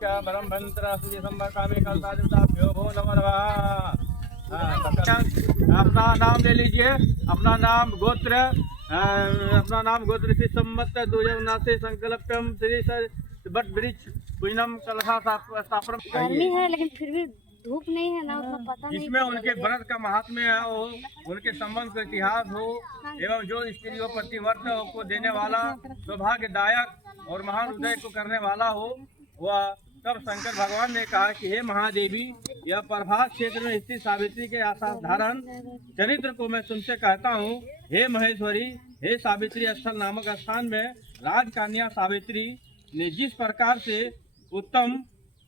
क्या ब्रह्म मंत्र संबर कामे कल्पाभ्यो भो नमः। अपना नाम ले लीजिए, अपना नाम गोत्र, अपना नाम गोत्र से सम्मत दुर्योनाथे संकल्पम श्री बट वृक्ष पूनम कलशा स्थापन। गर्मी है लेकिन फिर भी धूप नहीं है ना, उतना पता नहीं। जिसमें उनके व्रत का महात्म्य हो, उनके संबंध का इतिहास हो, एवं जो स्त्रियों प्रतिवर्ष को देने वाला सौभाग्यदायक और महान उदय को करने वाला हो, वह तब शंकर भगवान ने कहा कि हे महादेवी, यह प्रभास क्षेत्र में स्थित सावित्री के असाधारण चरित्र को मैं तुमसे कहता हूँ। हे महेश्वरी, हे सावित्री स्थल नामक स्थान में राजकन्या सावित्री ने जिस प्रकार से उत्तम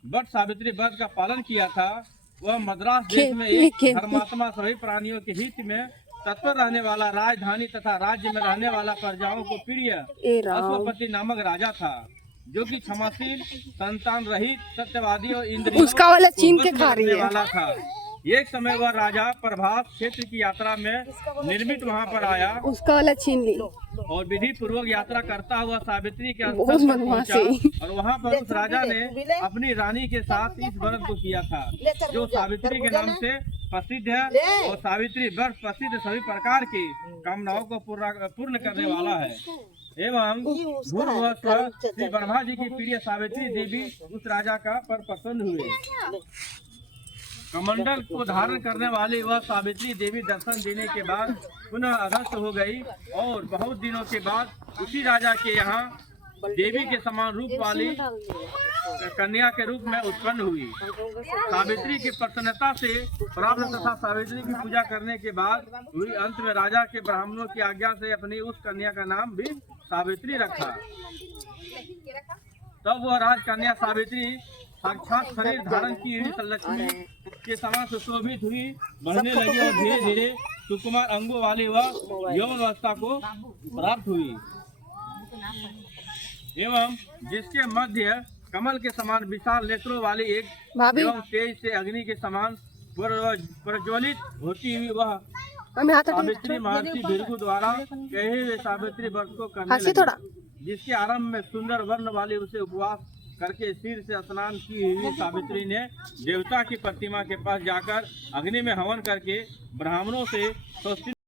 व्रत सावित्री व्रत का पालन किया था, वह मद्रास देश में एक धर्मात्मा सभी प्राणियों के हित में तत्पर रहने वाला राजधानी तथा राज्य में रहने वाला प्रजाओं को प्रिय अश्वपति नामक राजा था, जो कि क्षमाशील, संतान रहित, सत्यवादी और इंद्रियों उसका वाला छीन के खा रही है वाला था। एक समय वह राजा प्रभास क्षेत्र की यात्रा में निर्मित वहां पर आया, उसका वाला छीन ली और विधि पूर्वक यात्रा करता हुआ सावित्री के बहुत स्थल पर मनमासी। पहुंचा, और वहां पर उस राजा ने अपनी रानी के साथ इस व्रत को किया था, जो सावित्री के नाम से प्रसिद्ध है, और सावित्री व्रत प्रसिद्ध सभी प्रकार की कामनाओं को पूर्ण करने वाला है। एवं भूर्भुवः श्री ब्रह्मा जी की प्रिय सावित्री देवी उस राजा का पर प्रसन्न हुए। कमंडल को धारण करने वाली वह सावित्री देवी दर्शन देने के बाद पुनः अगस्त हो गई, और बहुत दिनों के बाद उसी राजा के यहाँ देवी के समान रूप वाली कन्या के रूप में उत्पन्न हुई। सावित्री की प्रसन्नता से प्राप्त तथा सावित्री की पूजा करने के बाद हुई अंत में राजा के ब्राह्मणों की आज्ञा से अपनी उस कन्या का नाम भी सावित्री रखा। तब वह राजकन्या सावित्री साक्षात शरीर धारण की हुई लक्ष्मी के समान सुशोभित हुई, बढ़ने लगी और धीरे धीरे सुकुमार अंगों वाली वह यौन अवस्था को प्राप्त हुई, एवं जिसके मध्य कमल के समान विशाल नेत्रों वाली एक एवं तेज से अग्नि के समान प्रज्वलित होती हुई वह सावित्री महर्षि भृगु द्वारा कहे हुए सावित्री व्रत को करने लगी, जिसके आरंभ में सुंदर वर्ण वाली उसे उपवास करके सिर से स्नान की हुई सावित्री ने देवता की प्रतिमा के पास जाकर अग्नि में हवन करके ब्राह्मणों से